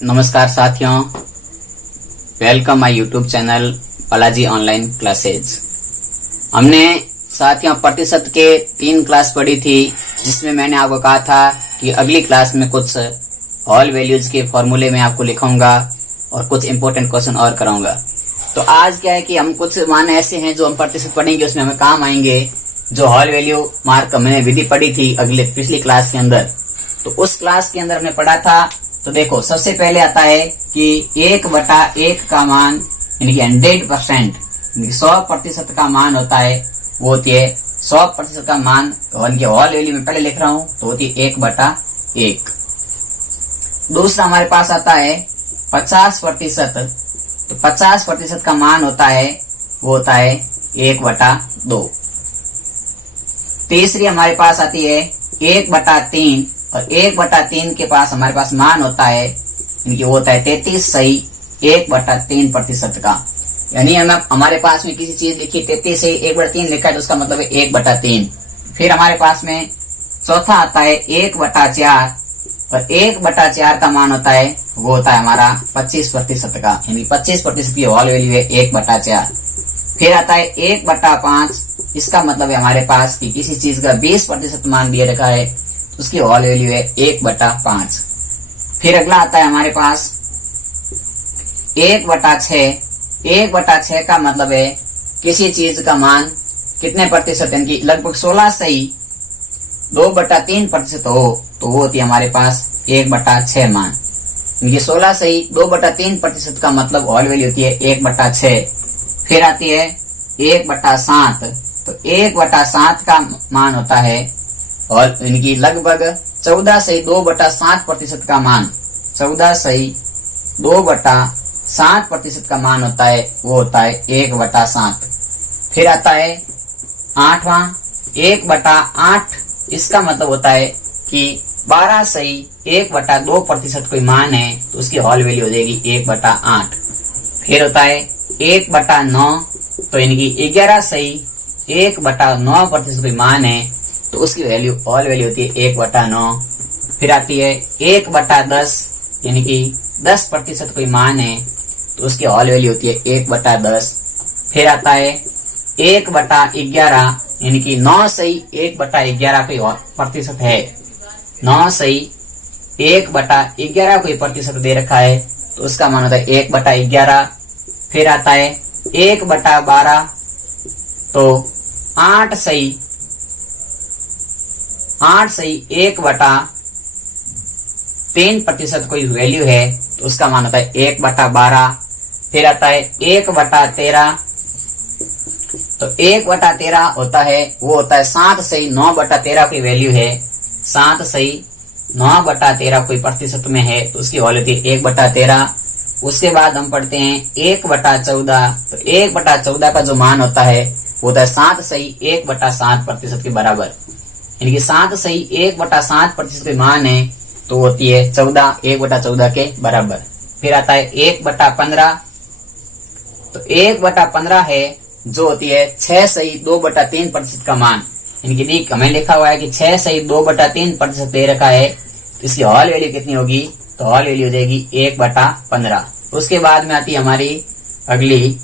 नमस्कार साथियों, welcome my YouTube channel Balaji online classes. हमने साथियों प्रतिशत के 3 क्लास पढ़ी थी, जिसमें मैंने आपको कहा था कि अगली क्लास में कुछ होल वैल्यूज के फॉर्मूले में आपको लिखाऊंगा और कुछ इंपॉर्टेंट क्वेश्चन और कराऊंगा। तो आज क्या है कि हम कुछ मान ऐसे हैं जो हम प्रतिशत पढ़ेंगे, उसमें हमें काम आएंगे। जो होल वैल्यू मार्क मैंने विधि पढ़ी थी पिछली क्लास के अंदर, तो उस क्लास के अंदर हमने पढ़ा था। तो देखो, सबसे पहले आता है कि 1/1 का मान यानी कि 100%, 100% का मान होता है, वो होती है 100% का मान। होल वैल्यू में पहले लिख रहा हूं तो होती है 1/1। दूसरा हमारे पास आता है 50%। तो 50% का मान होता है, वो होता है 1/2। तीसरी हमारे पास आती है 1/3, और 1/3 के पास हमारे पास मान होता है, इनकी वो होता है 33 सही 1/3% का। यानी हमारे पास में किसी चीज लिखी 33 सही 1/3 लिखा है, तो उसका मतलब है 1/3। फिर हमारे पास में चौथा आता है 1/4, और 1/4 का मान होता है, वो होता है हमारा 25% का। यानी 25% की होल वैल्यू है 1/4। फिर आता है 1/5, इसका मतलब है हमारे पास कि किसी चीज का 20% मान दिया रखा है, उसकी होल वैल्यू है 1/5। फिर अगला आता है हमारे पास 1/6। 1/6 का मतलब है किसी चीज का मान कितने प्रतिशत, यानी कि लगभग 16 सही 2/3% हो, तो वो होती है हमारे पास 1/6 मान। यानी 16 सही 2/3% का मतलब होल वैल्यू होती है 1/6। फिर आती है 1/7। तो 1/7 का मान होता है, और इनकी लगभग 14 सही 2/7% का मान, 14 सही 2/7% का मान होता है, वो होता है 1/7। फिर आता है 8वां 1/8, इसका मतलब होता है कि 12 सही 1/2% कोई मान है, तो उसकी होल वैल्यू हो जाएगी 1/8। फिर होता है 1/9, तो इनकी 11 सही 1/9% कोई मान है, तो उसकी वैल्यू होल वैल्यू होती है 1/9। फिर आती है 1/10, यानी कि 10% कोई मान है, तो उसकी होल वैल्यू होती है 1/10। फिर आता है 1/11, यानी कि 9 सही 1/11 कोई प्रतिशत है, 9 सही 1/11 कोई प्रतिशत दे रखा है, तो उसका मान होता है 1/11। फिर आता है 1/12, तो 8 सही 1/3% कोई वैल्यू है, तो उसका मान होता है 1/12। फिर आता है 1/13, तो 1/13 होता है, वो होता है 7 सही 9/13 की वैल्यू है, 7 सही 9/13 कोई प्रतिशत में है, तो उसकी वैल्यू होती है 1/13। उसके बाद हम पढ़ते हैं 1/14। तो 1/14 का जो मान होता है, वो होता है 7 सही 1/7% के बराबर। यानी कि 7 सही 1/7% के मान है, तो होती है 14 1/14 के बराबर। फिर आता है 1/15, तो 1/15 है, जो होती है 6 सही 2/3% का मान। यानी कि देख हमें लिखा हुआ है कि 6 सही 2/3% दे रखा है, तो इसकी होल वैल्यू कितनी होगी, तो होल वैल्यू हो जाएगी 1/15। उसके बाद में आती है हमारी अगली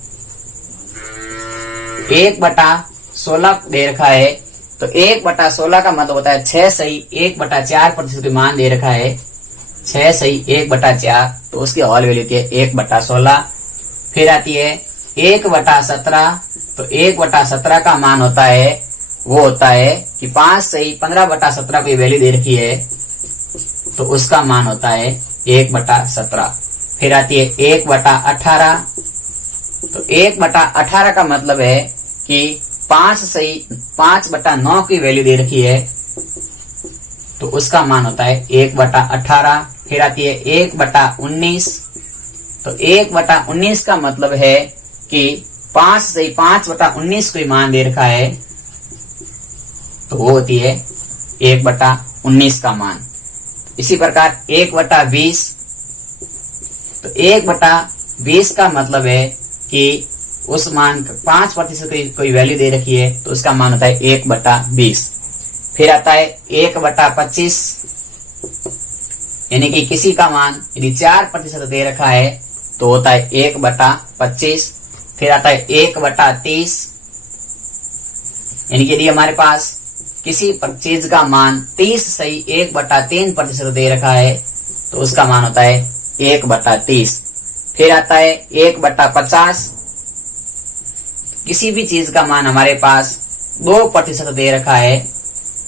1/16 दे रखा है, तो 1/16 का मतलब होता है 6 सही 1/4% के मान दे रखा है, 6 सही 1/4, तो उसकी होल वैल्यू होती है 1/16। फिर आती है 1/17, तो 1/17 का मान होता है, वो होता है कि 5 सही 15/17 की वैल्यू दे रखी है, तो उसका मान होता है 1/17। फिर आती है 1/18, तो 1/18 का मतलब है कि 5 सही 5/9 की वैल्यू दे रखी है, तो उसका मान होता है 1/18। फिर आती है 1/19, तो 1/19 का मतलब है कि 5 सही 5/19 कोई मान दे रखा है, तो वो होती है 1/19 का मान। इसी प्रकार 1/20, तो 1/20 का मतलब है कि उस मान 5% की कोई वैल्यू दे रखी है, तो उसका मान होता है 1/20। फिर आता है 1/25, यानी कि किसी का मान यदि 4% दे रखा है तो होता है 1/25। फिर आता है 1/30, यानी कि यदि हमारे पास किसी चीज का मान 30 सही 1/3% दे रखा है तो उसका मान होता है 1/30। फिर आता है 1/50, किसी भी चीज का मान हमारे पास 2% दे रखा है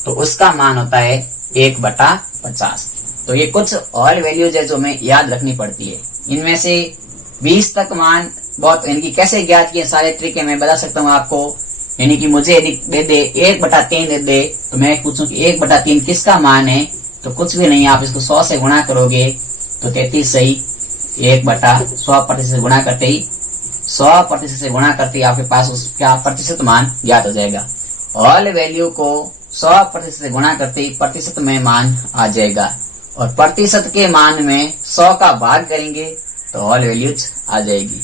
तो उसका मान होता है 1/50। तो ये कुछ और वैल्यूज है जो हमें याद रखनी पड़ती है। इनमें से 20 तक मान बहुत, यानी कि कैसे ज्ञात किए सारे तरीके मैं बता सकता हूँ आपको। यानी कि मुझे यदि दे दे 1/3 दे दे तो मैं पूछूं कि 1/3 किसका मान है, तो कुछ भी नहीं, आप इसको 100 से गुणा करोगे तो 33 सही 1/100% से गुणा करते ही 100% से गुणा करते ही आपके पास उसका प्रतिशत मान ज्ञात हो जाएगा। ऑल वैल्यू को 100% से गुणा करते ही प्रतिशत में मान आ जाएगा और प्रतिशत के मान में 100 का भाग करेंगे तो ऑल वैल्यूज आ जाएगी।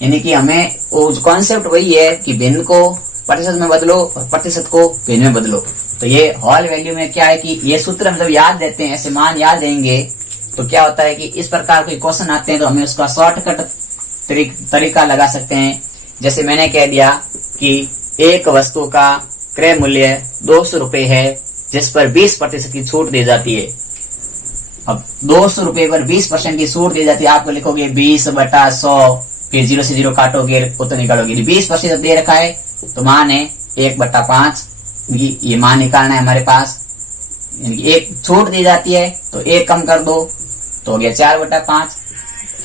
यानी कि हमें वो कॉन्सेप्ट वही है कि भिन्न को प्रतिशत में बदलो और प्रतिशत को भिन्न में बदलो। तो ये हॉल वैल्यू में क्या है कि ये सूत्र मतलब याद देते हैं, ऐसे मान याद देंगे तो क्या होता है कि इस प्रकार कोई क्वेश्चन आते हैं तो हमें उसका शॉर्टकट तरीका लगा सकते हैं। जैसे मैंने कह दिया कि एक वस्तु का क्रय मूल्य 200 रुपए है जिस पर 20% की छूट दी जाती है। अब 200 रुपए पर 20% की छूट दी जाती है, आपको लिखोगे 20/100, फिर 0 से 0 काटोगे तो निकालोगे। 20% दे रखा है तो मान है 1/5, ये मान निकालना है हमारे पास। यानी कि एक छूट दी जाती है तो एक कम कर दो तो हो गया 4/5,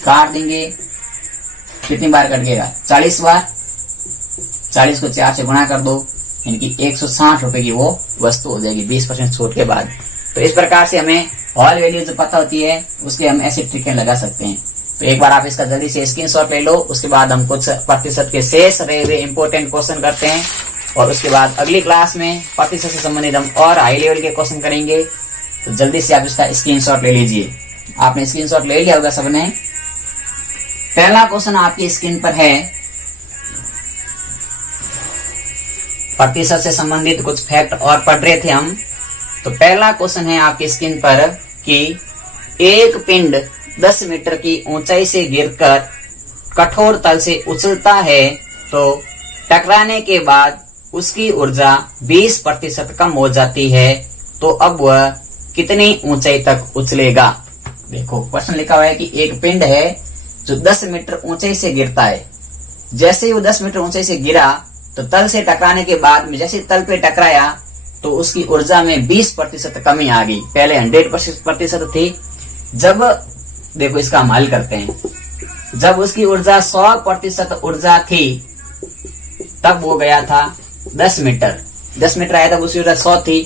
काट देंगे, कितनी बार कट गएगा 40 बार, 40 को 4 से गुणा कर दो, यानी कि 160 रुपए की वो वस्तु हो जाएगी 20% छूट के बाद। तो इस प्रकार से हमें ऑल वैल्यू जो पता होती है उसके हम ऐसे ट्रिक लगा सकते हैं। तो एक बार आप इसका जल्दी से स्क्रीनशॉट ले लो, उसके बाद हम कुछ प्रतिशत के शेष रहे हुए इंपोर्टेंट क्वेश्चन करते हैं और उसके बाद अगली क्लास में प्रतिशत से संबंधित हम और हाई लेवल के क्वेश्चन करेंगे। तो जल्दी से आप इसका स्क्रीनशॉट ले लीजिए। आपने स्क्रीनशॉट ले लिया होगा सबने। पहला क्वेश्चन आपकी स्क्रीन पर है, प्रतिशत से संबंधित कुछ फैक्ट और पढ़ रहे थे हम। तो पहला क्वेश्चन है आपकी स्क्रीन पर कि एक पिंड 10 मीटर की ऊंचाई से गिरकर कठोर तल से उछलता है तो टकराने के बाद उसकी ऊर्जा 20% कम हो जाती है, तो अब वह कितनी ऊंचाई तक उछलेगा। देखो क्वेश्चन लिखा हुआ है कि एक पिंड है जो 10 मीटर ऊंचाई से गिरता है। जैसे ही वो 10 मीटर ऊंचाई से गिरा तो तल से टकराने के बाद में जैसे तल पे टकराया तो उसकी ऊर्जा में 20% कमी आ गई। पहले 100% थी। जब देखो इसका हम हल करते हैं, जब उसकी ऊर्जा 100% ऊर्जा थी तब वो गया था 10 मीटर। 10 मीटर आया तब उसकी ऊर्जा 100 थी।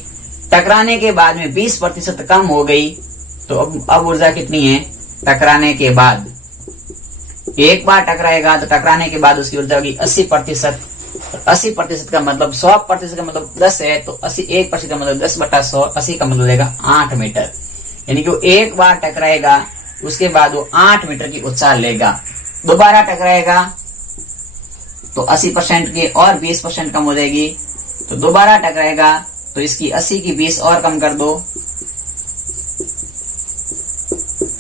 टकराने के बाद में 20% कम हो गई तो अब ऊर्जा कितनी है टकराने के बाद। एक बार टकराएगा तो टकराने के बाद उसकी ऊर्जा होगी 80%। 80% का मतलब 100% का मतलब 10 है तो 81% का मतलब 10/100, 80 का मतलब देगा 8 मीटर। यानी कि वो एक बार टकराएगा उसके बाद वो 8 मीटर की उछाल लेगा। दोबारा टकराएगा तो 80% की और 20% कम हो जाएगी। तो दोबारा टकराएगा तो इसकी 80 की 20 और कम कर दो,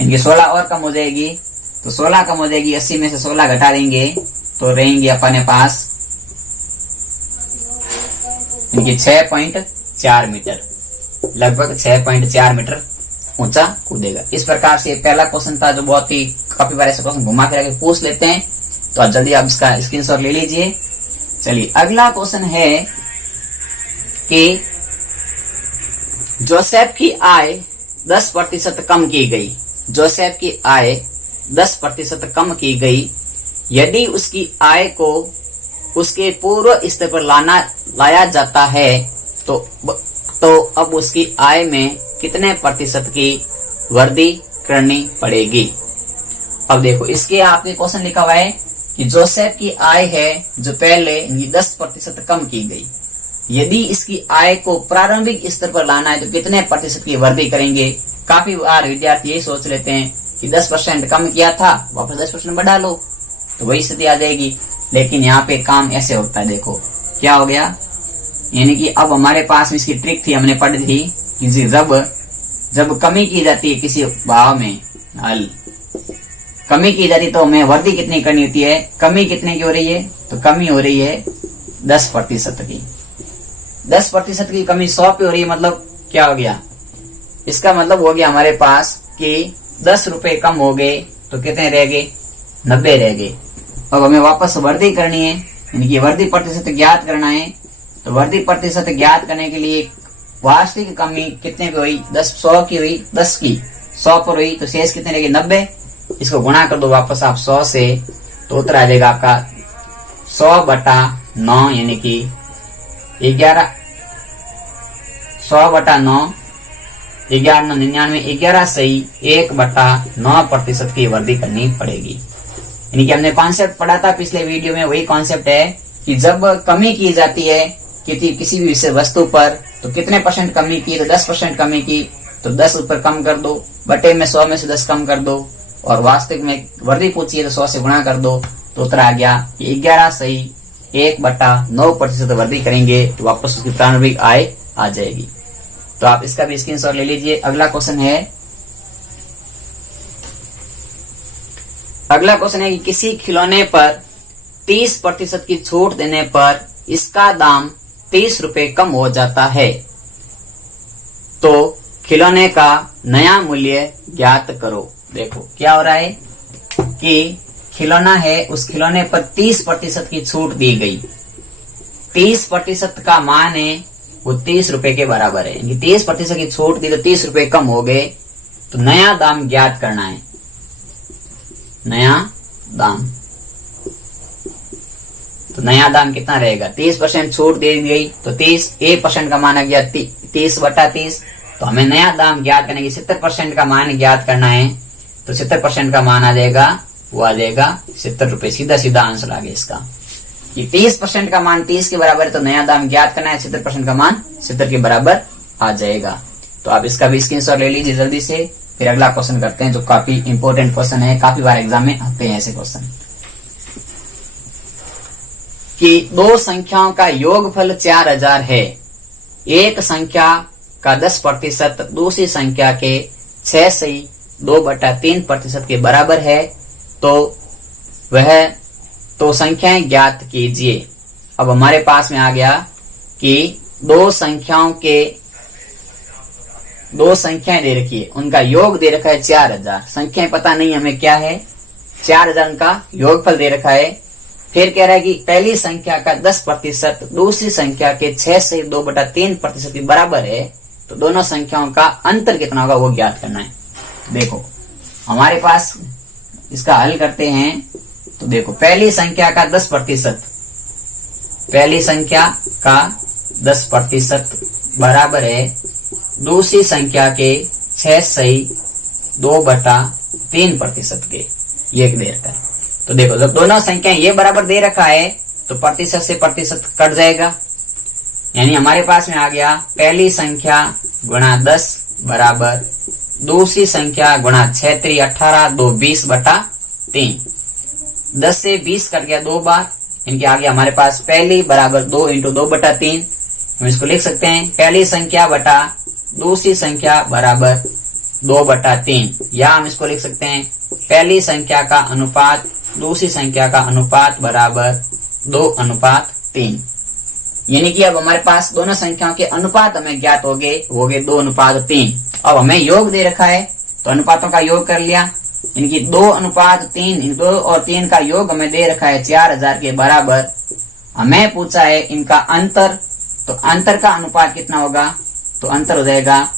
इनकी 16 और कम हो जाएगी। तो 16 कम हो जाएगी, 80 में से 16 घटा देंगे तो रहेंगे अपने पास इनकी 6.4 मीटर, लगभग 6.4 मीटर ऊंचा कूदेगा। इस प्रकार से पहला क्वेश्चन था जो बहुत ही काफी बार ऐसे क्वेश्चन घुमा फिरा के पूछ लेते हैं। तो जल्दी आप इसका स्क्रीनशॉट ले लीजिए। चलिए अगला क्वेश्चन है कि जोसेफ की आय 10% कम की गई। जोसेफ की आय 10% कम की गई। यदि उसकी आय को उसके पूर्व स्तर पर लाया जाता है तो अब उसकी आय में कितने प्रतिशत की वृद्धि करनी पड़ेगी। अब देखो इसके आपके क्वेश्चन लिखा हुआ है कि जोसेफ की आय है जो पहले 10% कम की गई। यदि इसकी आय को प्रारंभिक स्तर पर लाना है तो कितने प्रतिशत की वृद्धि करेंगे। काफी बार विद्यार्थी यही सोच लेते हैं कि 10% कम किया था वापस 10% बढ़ा लो तो वही स्थिति आ जाएगी। लेकिन यहाँ पे काम ऐसे होता है। देखो क्या हो गया, यानी कि अब हमारे पास इसकी ट्रिक थी, हमने पढ़ी थी कि जब जब कमी की जाती है किसी भाव में, हल कमी की जाती तो हमें वृद्धि कितनी करनी होती है, कमी कितने की हो रही है, तो कमी हो रही है 10% की। 10% की कमी 100 पे हो रही है, मतलब क्या हो गया, इसका मतलब हो गया हमारे पास कि 10 रुपए कम हो गए तो कितने रह गए, 90 रह गए। अब हमें वापस वृद्धि करनी है, यानी कि वृद्धि प्रतिशत ज्ञात करना है। तो वृद्धि प्रतिशत ज्ञात करने के लिए वास्तविक कमी कितने पे हुई, 100 की हुई, 10 की 100 पर हुई, तो शेष कितने रह गए, 90। इसको गुणा कर दो वापस आप 100 से, तो उत्तर आ जाएगा आपका 100/9, यानी कि 11, 100/9, 11×99, 11 सही 1/9% की वृद्धि करनी पड़ेगी। यानी कि हमने कॉन्सेप्ट पढ़ा था पिछले वीडियो में, वही कॉन्सेप्ट है कि जब कमी की जाती है किसी भी विषय वस्तु पर, तो कितने % कमी की, तो 10% कमी की, तो 10 ऊपर कम कर दो, बटे में 100 में से 10 कम कर दो, और वास्तविक में वृद्धि पूछी है तो 100 से गुणा कर दो, तो उत्तर आ गया 11 सही 1/9% वृद्धि करेंगे तो वापस उसकी प्रारंभिक आय आ जाएगी। तो आप इसका भी स्क्रीनशॉट ले लीजिए। अगला क्वेश्चन है, अगला क्वेश्चन है कि किसी खिलौने पर 30% की छूट देने पर इसका दाम 30 रुपए कम हो जाता है, तो खिलौने का नया मूल्य ज्ञात करो। देखो क्या हो रहा है कि खिलौना है, उस खिलौने पर 30% की छूट दी गई, 30% का मान है वो 30 रुपए के बराबर है, यानी 30% की छूट दी तो 30 रुपए कम हो गए, तो नया दाम ज्ञात करना है। नया दाम, तो नया दाम कितना रहेगा, 30% छूट दे दी गई तो 30% का मान आ गया 30/30, तो हमें नया दाम ज्ञात करने की 70% का मान ज्ञात करना है, तो 70% का मान आ जाएगा, वो आ जाएगा 70 रुपए। सीधा सीधा आंसर आ गया इसका कि 30% का मान 30 के बराबर है, तो नया दाम ज्ञात करना है, 70% का मान 70 के बराबर आ जाएगा। तो आप इसका भी स्क्रीनशॉट ले लीजिए जल्दी से। फिर अगला क्वेश्चन करते हैं जो काफी इंपॉर्टेंट क्वेश्चन है, काफी बार एग्जाम में आते हैं ऐसे क्वेश्चन, कि दो संख्याओं का योगफल 4000 है, एक संख्या का 10% दूसरी संख्या के 6/2/3% के बराबर है, तो संख्याएं ज्ञात कीजिए। अब हमारे पास में आ गया कि दो संख्याएं दे रखी है, उनका योग दे रखा है 4000, संख्याएं पता नहीं हमें क्या है, 4000 का योगफल दे रखा है। फिर कह रहा है कि पहली संख्या का 10% दूसरी संख्या के 6/2/3% के बराबर है, तो दोनों संख्याओं का अंतर कितना होगा वो ज्ञात करना है। देखो हमारे पास इसका हल करते हैं, तो देखो पहली संख्या का 10%, पहली संख्या का 10% बराबर है दूसरी संख्या के 6/2/3% के, ये दे रखा है। तो देखो जब दोनों संख्याएं ये बराबर दे रखा है तो प्रतिशत से प्रतिशत कट जाएगा, यानी हमारे पास में आ गया पहली संख्या गुणा 10 बराबर दूसरी संख्या गुणा 6×3 18, 2 20/3, 10 से 20 कट गया 2 बार, इनके आगे हमारे पास पहली बराबर 2 × 2/3, हम इसको लिख सकते हैं पहली संख्या बटा दूसरी संख्या बराबर 2/3, या हम इसको लिख सकते हैं पहली संख्या का अनुपात दूसरी संख्या का अनुपात बराबर 2/3, यानी कि अब हमारे पास दोनों संख्याओं के अनुपात हमें ज्ञात हो गए 2:3। अब हमें योग दे रखा है तो अनुपातों का योग कर लिया, यानी कि 2:3, 2 और 3 का योग हमें दे रखा है 4000 के बराबर। हमें पूछा है इनका अंतर, तो अंतर का अनुपात कितना होगा, तो अंतर हो जाएगा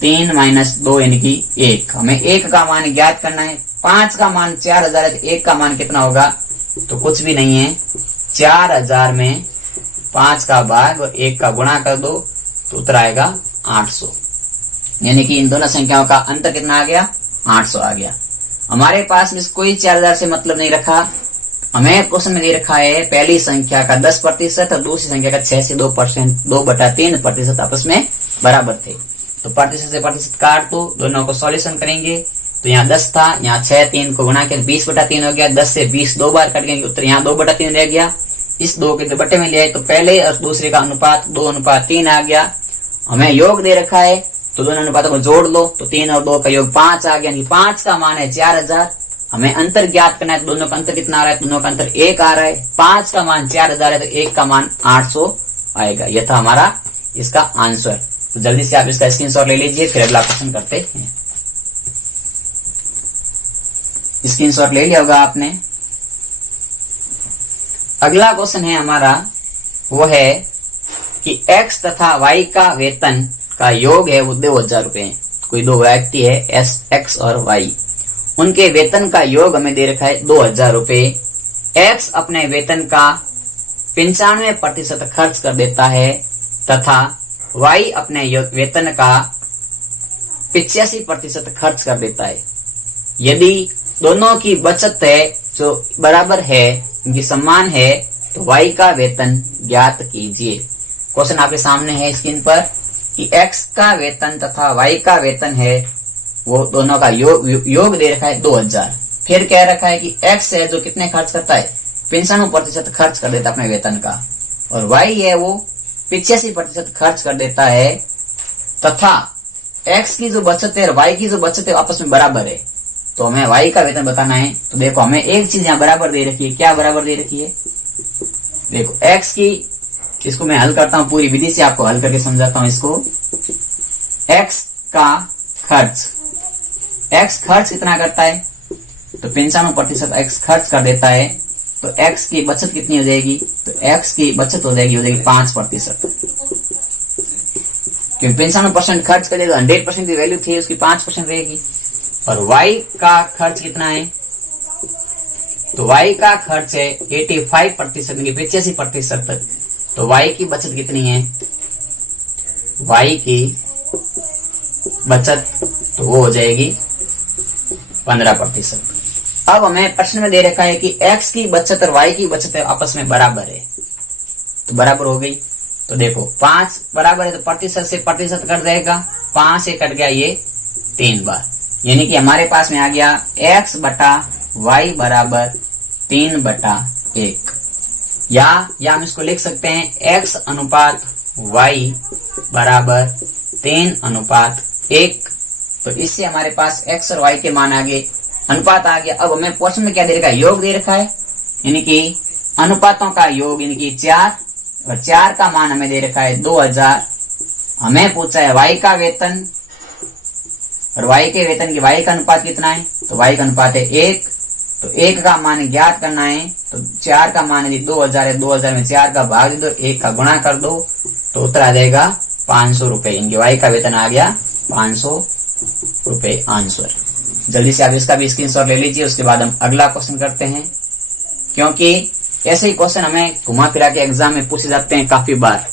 3 - 2 यानी कि 1। हमें 1 का मान ज्ञात करना है, 5 का मान 4000 है तो 1 का मान कितना होगा, तो कुछ भी नहीं है, 4000 में 5 का भाग और 1 का गुणा कर दो तो उत्तर आएगा 800, यानी कि इन दोनों संख्याओं का अंतर कितना आ गया, 800 आ गया। हमारे पास में कोई 4000 से मतलब नहीं रखा, हमें क्वेश्चन में दे रखा है पहली संख्या का 10% और दूसरी संख्या का 6/2/3% आपस में बराबर थे, तो प्रतिशत से प्रतिशत काट दो, दोनों को सॉल्यूशन करेंगे। तो यहाँ 10 था, यहाँ 6, 3 को गुणा किया 20/3 हो गया, 10 से 20 2 बार कट गए, उत्तर यहाँ 2/3 रह गया। इस 2 के बटे में लिया है तो पहले और दूसरे का अनुपात 2:3 आ गया। हमें योग दे रखा है तो दोनों अनुपातों को जोड़ लो तो 3 और 2 का योग 5 आ गया, यानी 5 का मान है 4000। हमें अंतर ज्ञात करना है तो दोनों का अंतर कितना आ रहा है, दोनों का अंतर 1 आ रहा है। 5 का मान 4000 है तो 1 का मान 800 आएगा। यह था हमारा इसका आंसर। तो जल्दी से आप इसका स्क्रीनशॉट ले लीजिए, फिर अगला क्वेश्चन करते हैं। स्क्रीनशॉट ले लिया होगा आपने। अगला क्वेश्चन है हमारा, वो है कि x तथा y का वेतन का योग है वो 2000 रुपए है। कोई दो व्यक्ति है x और y, उनके वेतन का योग हमें दे रखा है 2000 रुपए। x अपने वेतन का 95% खर्च कर देता है तथा y अपने वेतन का 85% खर्च कर देता है। यदि दोनों की बचत है जो बराबर है, इनकी समान है, तो y का वेतन ज्ञात कीजिए। क्वेश्चन आपके सामने है स्क्रीन पर कि x का वेतन तथा y का वेतन है वो दोनों का योग दे रखा है 2000। फिर कह रखा है कि x है जो कितने खर्च करता है, 95% खर्च कर देता है अपने वेतन का, और y है वो 85% खर्च कर देता है तथा x की जो बचत है और y की जो बचत है आपस में बराबर है। तो हमें y का वेतन बताना है। तो देखो हमें एक चीज यहाँ बराबर दे रखी है। क्या बराबर दे रखी है? देखो x की, इसको मैं हल करता हूँ, पूरी विधि से आपको हल करके समझाता हूँ इसको। x का खर्च, x खर्च कितना करता है, तो 95% x खर्च कर देता है, तो x की बचत कितनी हो जाएगी, तो x की बचत हो जाएगी 5%। क्योंकि 95% खर्च कर तो 100% की वैल्यू थी, उसकी 5% रहेगी। और y का खर्च कितना है, तो y का खर्च है 85% की 85%। तो y की बचत कितनी है, y की बचत तो वो हो जाएगी 15%। अब हमें प्रश्न में दे रखा है कि x की बचत और y की बचत आपस में बराबर है, तो बराबर हो गई। तो देखो 5 बराबर है तो प्रतिशत से प्रतिशत कट जाएगा, 5 से कट गया ये 3 बार, यानी कि हमारे पास में आ गया x बटा y बराबर 3/1। या हम इसको लिख सकते हैं x अनुपात y बराबर 3/1। तो इससे हमारे पास x और y के मान आ गए, अनुपात आ गया। अब हमें क्वेश्चन में क्या दे रखा है, योग दे रखा है, यानी कि अनुपातों का योग, यानी कि 4, और 4 का मान हमें दे रखा है 2000। हमें पूछा है y का वेतन, और y के वेतन की y का अनुपात कितना है, तो y का अनुपात है 1। तो 1 का मान ज्ञात करना है, तो 4 का मान यदि 2000 है, 2000 में 4 का भाग दे दो, 1 का गुणा कर दो, तो उत्तर आ जाएगा 500 रुपए। इनके y का वेतन आ गया 500 रुपए आंसर। जल्दी से आप इसका भी स्क्रीनशॉट ले लीजिए, उसके बाद हम अगला क्वेश्चन करते हैं। क्योंकि ऐसे ही क्वेश्चन हमें घुमा फिरा के एग्जाम में पूछे जाते हैं काफी बार,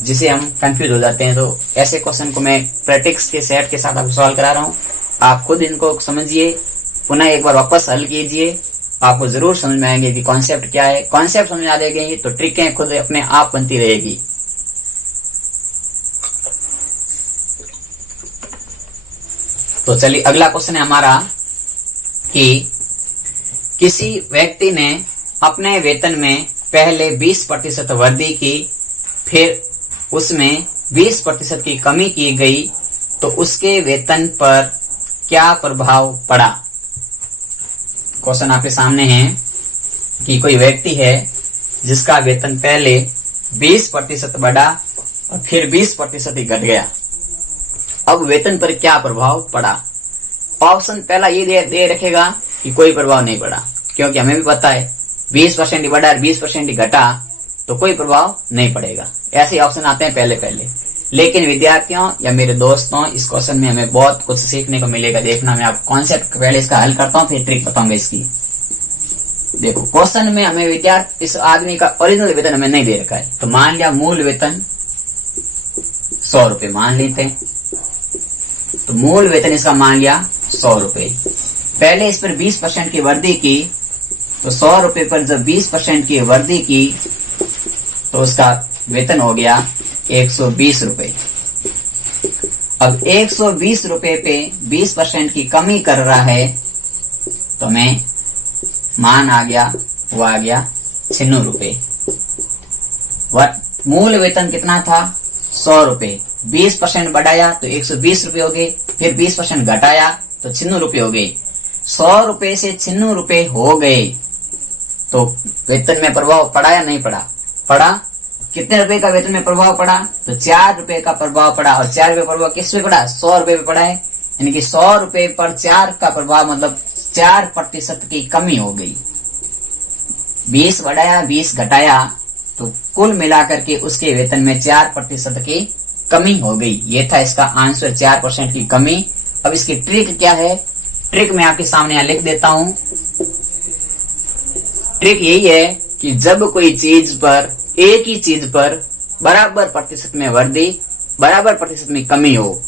जिसे हम कंफ्यूज हो जाते हैं। तो ऐसे क्वेश्चन को मैं प्रैक्टिस के सेट के साथ आपको सॉल्व करा रहा हूँ। आप खुद इनको समझिए, पुनः एक बार वापस हल कीजिए, आपको जरूर समझ में आएंगे कि कॉन्सेप्ट क्या है। कॉन्सेप्ट समझ आ जाएंगे तो ट्रिकें खुद अपने आप बनती रहेगी। तो चलिए अगला क्वेश्चन है हमारा कि किसी व्यक्ति ने अपने वेतन में पहले 20% वृद्धि की, फिर उसमें 20% की कमी की गई, तो उसके वेतन पर क्या प्रभाव पड़ा। क्वेश्चन आपके सामने है कि कोई व्यक्ति है जिसका वेतन पहले 20% बढ़ा और फिर 20% ही घट गया। अब वेतन पर क्या प्रभाव पड़ा। ऑप्शन पहला ये दे रखेगा कि कोई प्रभाव नहीं पड़ा, क्योंकि हमें भी पता है 20% ही बढ़ा और 20% ही घटा तो कोई प्रभाव नहीं पड़ेगा। ऐसे ऑप्शन आते हैं पहले। लेकिन विद्यार्थियों या मेरे दोस्तों, इस क्वेश्चन में हमें बहुत कुछ सीखने को मिलेगा। देखना, मैं आप कॉन्सेप्ट पहले इसका हल करता हूँ, फिर ट्रिक बताऊंगा इसकी। देखो क्वेश्चन में हमें विद्यार्थी, इस आदमी का ओरिजिनल वेतन हमें नहीं दे रखा है, तो मान लिया मूल वेतन 100 रुपए मान लेते हैं। तो मूल वेतन इसका मान लिया 100 रुपए। पहले इस पर 20% की वृद्धि की, तो 100 रुपए पर जब 20% की वृद्धि की तो उसका वेतन हो गया 120 रुपए। अब 120 रुपए पे 20% की कमी कर रहा है, तो हमें मान आ गया, वो आ गया 96 रुपए। मूल वेतन कितना था, 100 रुपए। 20% बढ़ाया तो 120 रुपए हो गए, फिर 20% घटाया तो 96 रुपए हो गए। 100 रुपए से 96 रुपए हो गए तो वेतन में प्रभाव पड़ा या नहीं पड़ा? पड़ा। कितने रुपए का वेतन में प्रभाव पड़ा? तो 4 रुपए का प्रभाव पड़ा। और 4 रुपए प्रभाव किस पे पड़ा? 100 रुपए पे पड़ा है। यानी कि 100 रुपए पर 4 का प्रभाव मतलब 4% की कमी हो गई। 20 बढ़ाया 20 घटाया तो कुल मिलाकर के उसके वेतन में 4% की कमी हो गई। ये था इसका आंसर, 4% की कमी। अब इसकी ट्रिक क्या है? ट्रिक मैं आपके सामने यहाँ लिख देता हूं। ट्रिक यही है कि जब कोई चीज पर, एक ही चीज पर बराबर प्रतिशत में वृद्धि, बराबर प्रतिशत में कमी हो,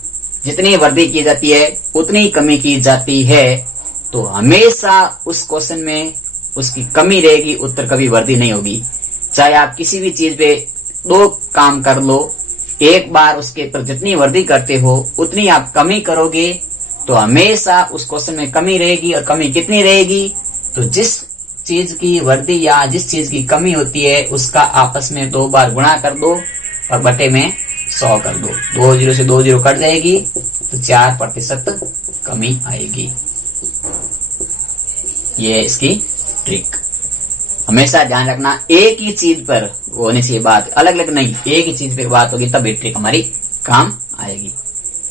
जितनी वृद्धि की जाती है उतनी ही कमी की जाती है, तो हमेशा उस क्वेश्चन में उसकी कमी रहेगी, उत्तर कभी वृद्धि नहीं होगी। चाहे आप किसी भी चीज पे 2 काम कर लो, एक बार उसके पर जितनी वृद्धि करते हो उतनी आप कमी करोगे तो हमेशा उस क्वेश्चन में कमी रहेगी। और कमी कितनी रहेगी? तो जिस चीज की वृद्धि या जिस चीज की कमी होती है उसका आपस में 2 बार गुणा कर दो और बटे में 100 कर दो। 2 जीरो से 2 जीरो कट जाएगी तो 4% कमी आएगी। ये इसकी ट्रिक। हमेशा ध्यान रखना, एक ही चीज पर होनी चाहिए बात, अलग अलग नहीं। एक ही चीज पे बात होगी तब ये ट्रिक हमारी काम आएगी।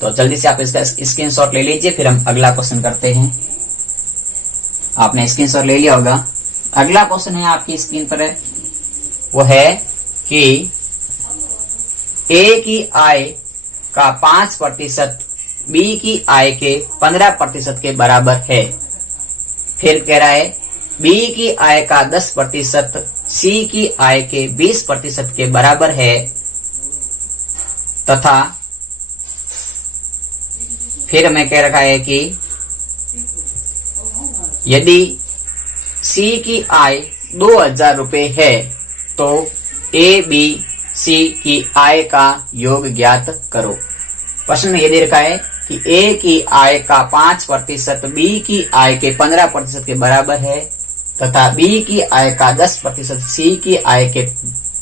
तो जल्दी से आप इसका स्क्रीनशॉट ले लीजिए, फिर हम अगला क्वेश्चन करते हैं। आपने स्क्रीनशॉट ले लिया होगा। अगला क्वेश्चन है आपकी स्क्रीन पर है, वो है कि ए की आय का 5% बी की आय के 15% के बराबर है। फिर कह रहा है बी की आय का 10% सी की आय के 20% के बराबर है तथा फिर हमें कह रखा है कि यदि सी की आय 2000 रुपए है तो ए बी सी की आय का योग ज्ञात करो। प्रश्न में यह दे रखा है कि ए की आय का 5% बी की आय के 15% के बराबर है तथा बी की आय का 10% सी की आय के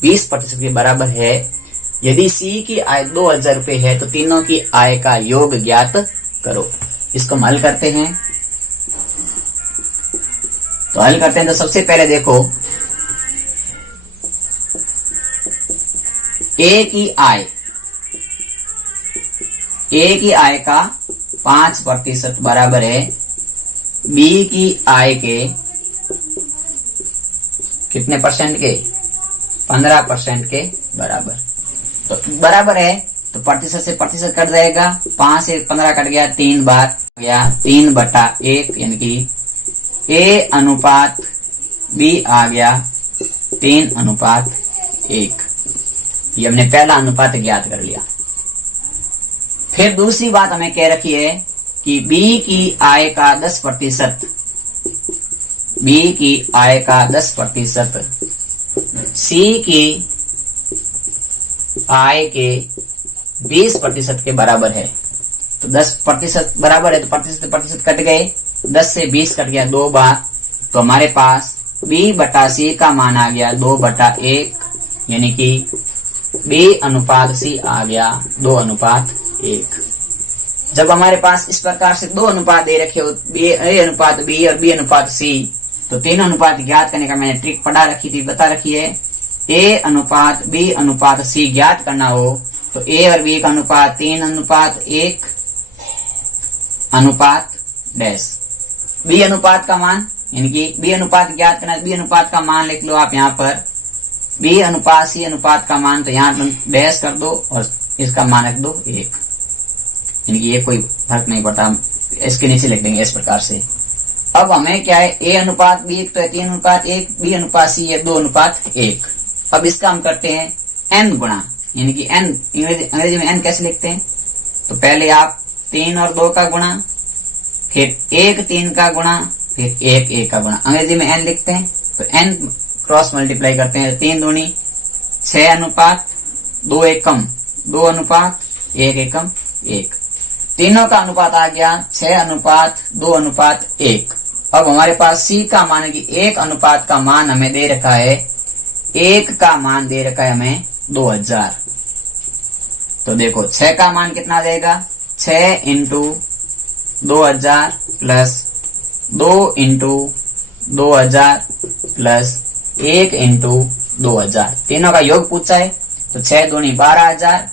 20% के बराबर है। यदि सी की आय 2000 रुपए है तो तीनों की आय का योग ज्ञात करो। इसको हम हल करते हैं। तो हल करते हैं तो सबसे पहले देखो, ए की आय का 5% बराबर है बी की आय के कितने परसेंट के? 15% के बराबर। तो बराबर है तो प्रतिशत से प्रतिशत कट जाएगा, 5 से 15 कट गया, 3 बार गया, 3/1 यानी कि ए अनुपात बी आ गया 3/1। ये हमने पहला अनुपात ज्ञात कर लिया। फिर दूसरी बात हमें कह रखी है कि बी की आय का 10%, बी की आय का 10% सी की आय के 20% के बराबर है। तो 10% बराबर है तो प्रतिशत प्रतिशत कट गए, 10 से 20 कट गया 2 बार। तो हमारे पास बी बटा सी का मान आ गया 2/1 यानी कि बी अनुपात सी आ गया 2/1। जब हमारे पास इस प्रकार से 2 अनुपात दे रखे हो, ए अनुपात बी और बी अनुपात सी, तो तीनों अनुपात ज्ञात करने का मैंने ट्रिक पढ़ा रखी थी, बता रखी है। ए अनुपात बी अनुपात सी ज्ञात करना हो तो ए और बी का अनुपात 3/1 अनुपात डैश। बी अनुपात का मान यानी कि बी अनुपात ज्ञात करना, बी अनुपात का मान लिख लो आप यहाँ पर, बी अनुपात सी अनुपात का मान, तो यहाँ डैश कर दो और इसका मान रख दो 1, यानी कि ये कोई फर्क नहीं पड़ता, इसके नीचे लिख देंगे इस प्रकार से। अब हमें क्या है, ए अनुपात बी तो है 3/1, बी अनुपात सी है 2/1। अब इसका हम करते हैं n गुणा, यानी कि n अंग्रेजी में n कैसे लिखते हैं? तो पहले आप 3 और 2 का गुणा, फिर 1 3 का गुणा, फिर 1 1 का गुणा। अंग्रेजी में n लिखते हैं तो n क्रॉस मल्टीप्लाई करते हैं, 3 दूनी 6 अनुपात 2 एकम 2/1 एकम 1। तीनों का अनुपात आ गया 6/2/1। अब हमारे पास सी का मान है कि 1 अनुपात का मान हमें दे रखा है, 1 का मान दे रखा है हमें 2000। तो देखो 6 का मान कितना आ जाएगा, 6 into 2000 plus 2 into 2000 plus 1 into 2000, तीनों का योग पूछा है। तो 6 दूनी 12,000,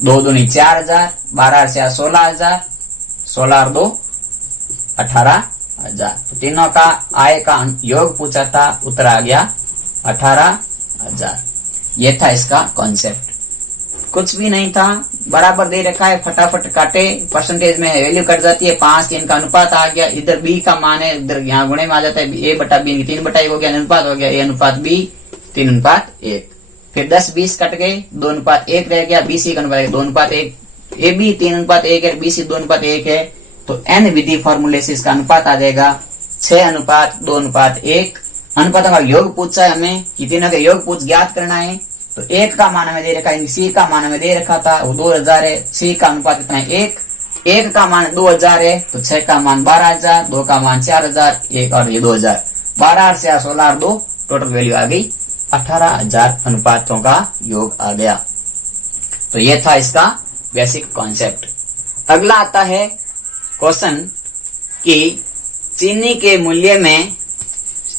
2 दूनी 4,000, 12 से 16,000, 16 और 2 18,000। तो तीनों का आय का योग पूछा था, उत्तर आ गया 18,000। ये था इसका कॉन्सेप्ट, कुछ भी नहीं था, बराबर दे रखा है, फटाफट काटे, परसेंटेज में वैल्यू कट जाती है, 5-3 का अनुपात आ गया, इधर बी का मान है, इधर यहाँ गुणे में आ जाता है, ए बटा बी 3/1 हो गया, अनुपात हो गया, ए अनुपात बी 3/1। फिर 10-20 कट गए, 2:1 रह गया, बी सी का अनुपात 2:1, ए बी 3:1 है, बी सी 2:1 है। तो एन विधि फॉर्मूले से इसका अनुपात आ जाएगा 6:2:1। अनुपातों का योग पूछा है हमें, कि तीनों के योग पूछ ज्ञात करना है। तो 1 का मान हमें दे रखा है, सी का मान हमें दे रखा था, वो 2000 है, सी का अनुपात कितना है 1 का मान 2000 है, तो 6 का मान 12,000, 2 का मान 4,000, 1 और ये 2000, 12 से 16 और 2 टोटल वैल्यू आ गई 18,000 अनुपातों का योग आ गया। तो ये था इसका बेसिक कॉन्सेप्ट। अगला आता है क्वेश्चन कि चीनी के मूल्य में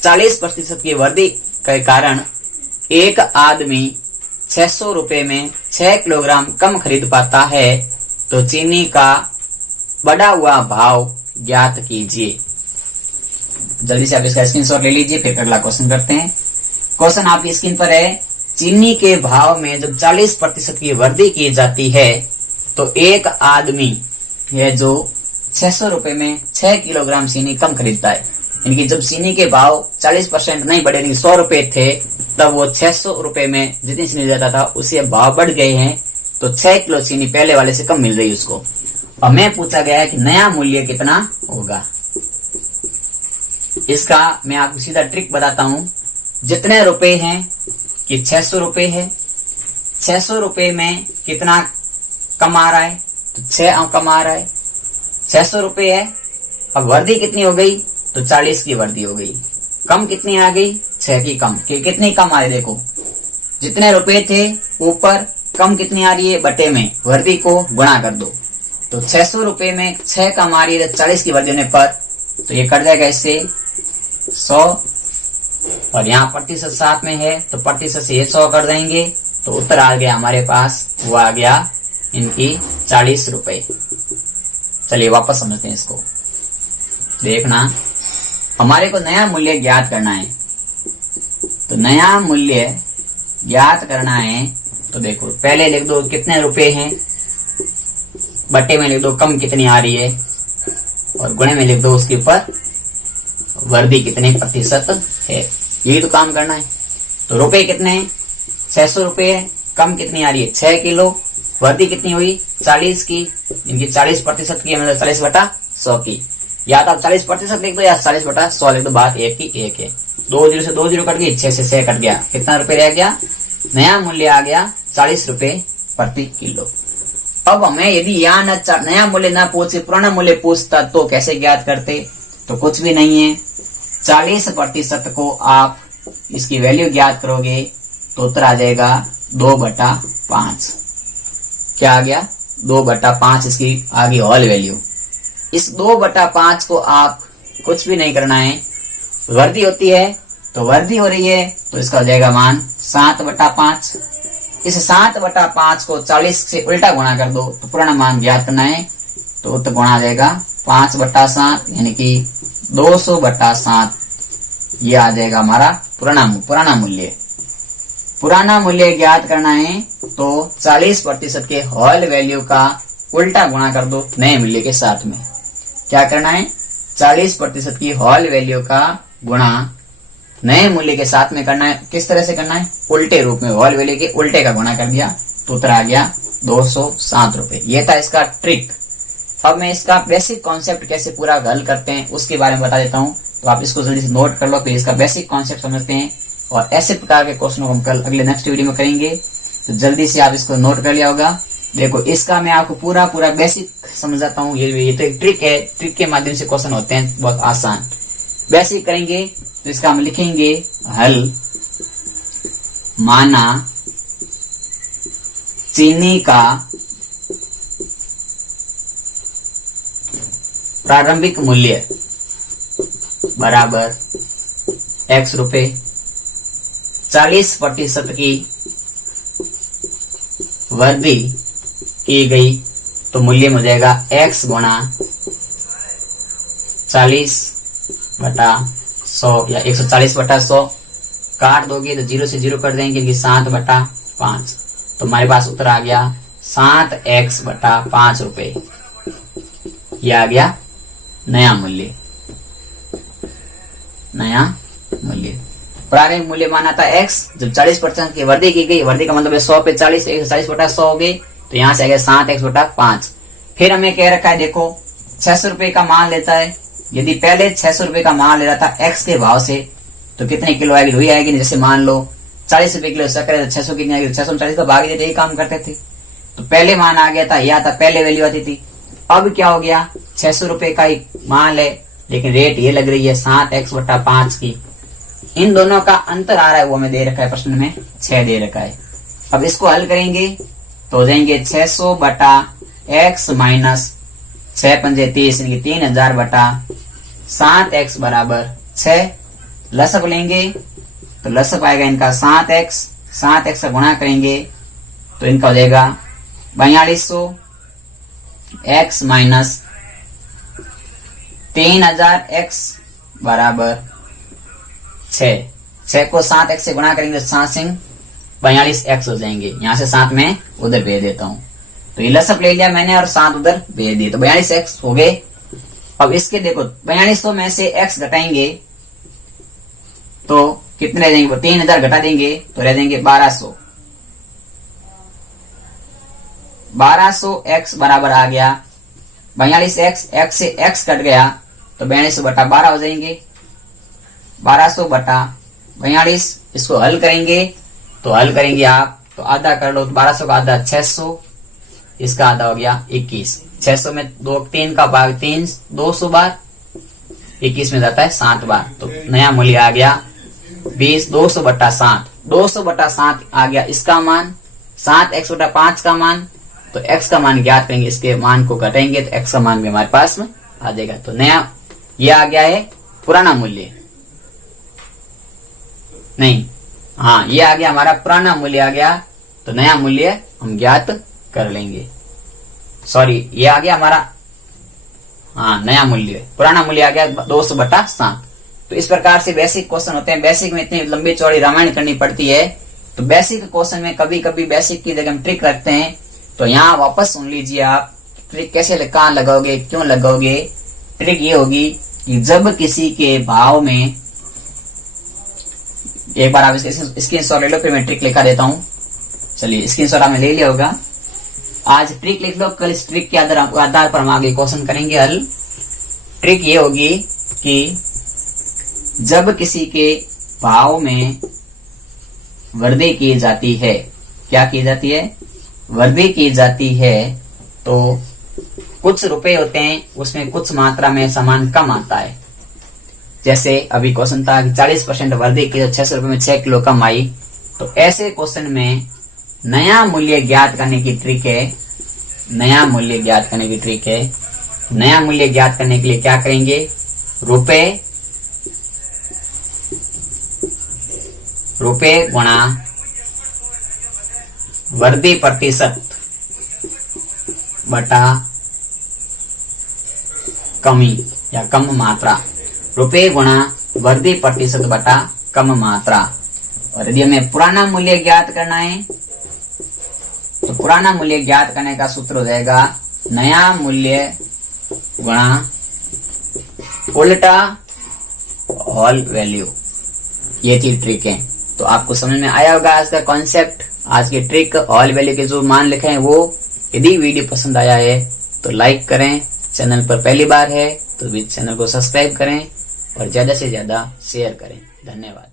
40% की वृद्धि के कारण एक आदमी 600 रुपए में 6 किलोग्राम कम खरीद पाता है, तो चीनी का बढ़ा हुआ भाव ज्ञात कीजिए। जल्दी से आप इसका स्क्रीनशॉट ले लीजिए, फिर अगला क्वेश्चन करते हैं। क्वेश्चन आपकी स्क्रीन पर है, चीनी के भाव में जब 40% की वृद्धि की जाती है तो एक आदमी है जो 600 रुपए में 6 किलोग्राम चीनी कम खरीदता है। यानी जब चीनी के भाव 40% नहीं बढ़े, 100 रुपए थे, तब वो 600 रुपए में जितनी चीनी जाता था उससे भाव बढ़ गए हैं, तो 6 किलो चीनी पहले वाले से कम मिल रही है उसको। और मैं पूछा गया है कि नया मूल्य कितना होगा। इसका मैं आपको सीधा ट्रिक बताता हूं। जितने रुपए हैं कि 600 रुपए है, 600 रुपए में कितना कम आ रहा है, तो 6 कम आ रहा है, 600 रुपए है। अब वृद्धि कितनी हो गई, तो 40 की वृद्धि हो गई। कम कितनी आ गई, 6 की कम। कितनी कम आ रही, देखो जितने रुपए थे ऊपर, कम कितनी आ रही है बटे में, वृद्धि को गुणा कर दो। तो 600 रुपए में 6 कम आ रही है 40 की वृद्धि होने पर, तो ये कट जाएगा इससे 100, और यहाँ प्रतिशत साथ में है तो प्रतिशत से 100 कर देंगे, तो उत्तर आ गया हमारे पास, वो आ गया इनकी 40 रुपए। चलिए वापस समझते हैं इसको। देखना, हमारे को नया मूल्य ज्ञात करना है। तो नया मूल्य ज्ञात करना है, तो देखो पहले लिख दो कितने रुपए हैं, बटे में लिख दो कम कितनी आ रही है, और गुणे में लिख दो उसके ऊपर वृद्धि कितने प्रतिशत है। यही तो काम करना है। तो रुपए कितने हैं, 600 रुपए है, कम कितनी आ रही है 6 किलो, वृद्धि कितनी हुई 40 की, इनकी 40% की, मतलब 40/100 की। या तो आप 40% लिख दो या 40/100 लिख दो, बात एक ही एक है। 2 जीरो से 2 जीरो कट गई, 6 से 6 कट गया, कितना रुपए रह गया, नया मूल्य आ गया 40 रुपए प्रति किलो। अब हमें यदि यहाँ नया मूल्य ना पूछे, पुराना मूल्य पूछता तो कैसे ज्ञात करते, तो कुछ भी नहीं है, 40% को आप इसकी वैल्यू ज्ञात करोगे तो उत्तर आ जाएगा 2/5। क्या आ गया, 2/5 इसकी आ गई होल वैल्यू। इस 2/5 को आप कुछ भी नहीं करना है, वृद्धि होती है तो वृद्धि हो रही है, तो इसका हो जाएगा मान 7/5। इस 7/5 को 40 से उल्टा गुणा कर दो तो पुराना मान ज्ञात करना है, तो उत्तर गुणा आ जाएगा 5/7, यानी कि 200/7। ये आ जाएगा हमारा पुराना मूल्य। पुराना मूल्य ज्ञात करना है तो 40% के होल वैल्यू का उल्टा गुणा कर दो नए मूल्य के साथ में। क्या करना है, 40% की होल वैल्यू का गुणा नए मूल्य के साथ में करना है। किस तरह से करना है, उल्टे रूप में, होल वैल्यू के उल्टे का गुणा कर दिया तो उत्तर आ गया 207 रुपए। ये था इसका ट्रिक। अब मैं इसका बेसिक कॉन्सेप्ट कैसे पूरा हल करते हैं उसके बारे में बता देता हूँ, तो आप इसको जल्दी से नोट कर लो, फिर इसका बेसिक कॉन्सेप्ट समझते हैं। और ऐसे प्रकार के क्वेश्चन को हम कल अगले नेक्स्ट वीडियो में करेंगे, तो जल्दी से आप इसको नोट कर लिया होगा। देखो इसका मैं आपको पूरा बेसिक समझाता हूँ। ये तो एक ट्रिक है, ट्रिक के माध्यम से क्वेश्चन होते हैं बहुत आसान। बेसिक करेंगे तो इसका हम लिखेंगे हल। माना चीनी का प्रारंभिक मूल्य बराबर x रुपए, 40% की वृद्धि की गई तो मूल्य हो जाएगा x गुणा 40/100 या 140/100। काट दोगे तो 0 से 0 कर देंगे कि 7/5, तो हमारे पास उत्तर आ गया 7x/5 रुपए। यह आ गया नया मूल्य। प्रारंभिक मूल्य माना था x, जब 40% की वृद्धि की गई, वृद्धि का मतलब है 100 पे 40, 140/100 हो गई, तो यहाँ से आ गया 7x/5। फिर हमें कह रखा है, देखो 600 रुपए का मान लेता है। यदि पहले 600 रुपए का मान ले रहा था x के भाव से, तो कितने किलो आएगी? वही आएगी। जैसे मान लो 40 रुपए किलो शक्कर, 600 कितनी आएगी? 640 का भाग देते, यही काम करते थे। तो पहले मान आ गया था, यह था पहले वैल्यू आती थी। अब क्या हो गया? 600 रुपए का ही मान है, लेकिन रेट ये लग रही है 7x/5 की। इन दोनों का अंतर आ रहा है, वो हमें दे रखा है प्रश्न में 6 दे रखा है। अब इसको हल करेंगे तो हो जाएंगे 600/x माइनस 6×5 = 3000/7x बराबर 6। लसअप लेंगे तो लसअप आएगा इनका 7x से गुणा करेंगे तो इनका हो जाएगा 4200 x माइनस 3000x बराबर 6 को 7x से गुणा करेंगे तो 7 42x हो जाएंगे। यहां से 7 में उधर भेज देता हूं, तो ये लसअप ले लिया मैंने और 7 उधर भेज दिए, तो 42x हो गए। अब इसके देखो 4200 में से x घटाएंगे तो कितने रह जाएंगे? 3000 घटा देंगे तो रह जाएंगे 1200। 1200x बराबर आ गया 42x, x से x कट गया तो 4200/12 हो जाएंगे। 1200/42, इसको हल करेंगे तो हल करेंगे आप तो आधा कर लो, तो 1200 का आधा 600, इसका आधा हो गया 21। 600 में 3 का भाग 3 200 बार, 21 में जाता है 7 बार, तो नया मूल्य आ गया 200/7। 200/7 आ गया इसका मान, 7x/5 का मान, तो x का मान ज्ञात करेंगे, इसके मान को घटाएंगे तो x का मान भी हमारे पास में आ जाएगा। तो नया ये आ गया है पुराना मूल्य, नहीं हाँ ये आ गया हमारा पुराना मूल्य आ गया, तो नया मूल्य हम ज्ञात कर लेंगे। सॉरी ये आ गया हमारा नया मूल्य, पुराना मूल्य आ गया 200/7। तो इस प्रकार से बेसिक क्वेश्चन होते हैं। बेसिक में इतनी लंबी चौड़ी रामायण करनी पड़ती है, तो बेसिक क्वेश्चन में कभी कभी बेसिक की जगह हम ट्रिक रखते हैं। तो यहाँ वापस सुन लीजिए आप, ट्रिक कैसे कहाँ लगाओगे, क्यों लगाओगे। ट्रिक ये होगी कि जब किसी के भाव में, एक बार आप स्क्रीनशॉट ले लो, फिर मैं ट्रिक लिखा देता हूं। चलिए स्क्रीनशॉट आपने ले लिया होगा। आज ट्रिक लिख लो, कल इस ट्रिक के आधार पर हम आगे क्वेश्चन करेंगे हल। ट्रिक ये होगी कि जब किसी के भाव में वृद्धि की जाती है, क्या की जाती है? वृद्धि की जाती है, तो कुछ रुपए होते हैं उसमें कुछ मात्रा में सामान कम आता है। जैसे अभी क्वेश्चन था कि 40% वृद्धि की, 600 रुपए में 6 किलो कम आई। तो ऐसे क्वेश्चन में नया मूल्य ज्ञात करने की ट्रिक है। नया मूल्य ज्ञात करने की ट्रिक है। नया मूल्य ज्ञात करने के लिए क्या करेंगे? रुपए गुणा वृद्धि प्रतिशत बटा कमी या कम मात्रा। रुपए गुणा वृद्धि प्रतिशत बटा कम मात्रा। और यदि हमें पुराना मूल्य ज्ञात करना है तो पुराना मूल्य ज्ञात करने का सूत्र हो जाएगा नया मूल्य गुणा उल्टा होल वैल्यू। ये चीज ट्रिक है। तो आपको समझ में आया होगा आज का कॉन्सेप्ट, आज की ट्रिक। होल वैल्यू के जो मान लिखे हैं वो। यदि वीडियो पसंद आया है तो लाइक करें, चैनल पर पहली बार है तो भी चैनल को सब्सक्राइब करें और ज्यादा से ज्यादा शेयर करें। धन्यवाद।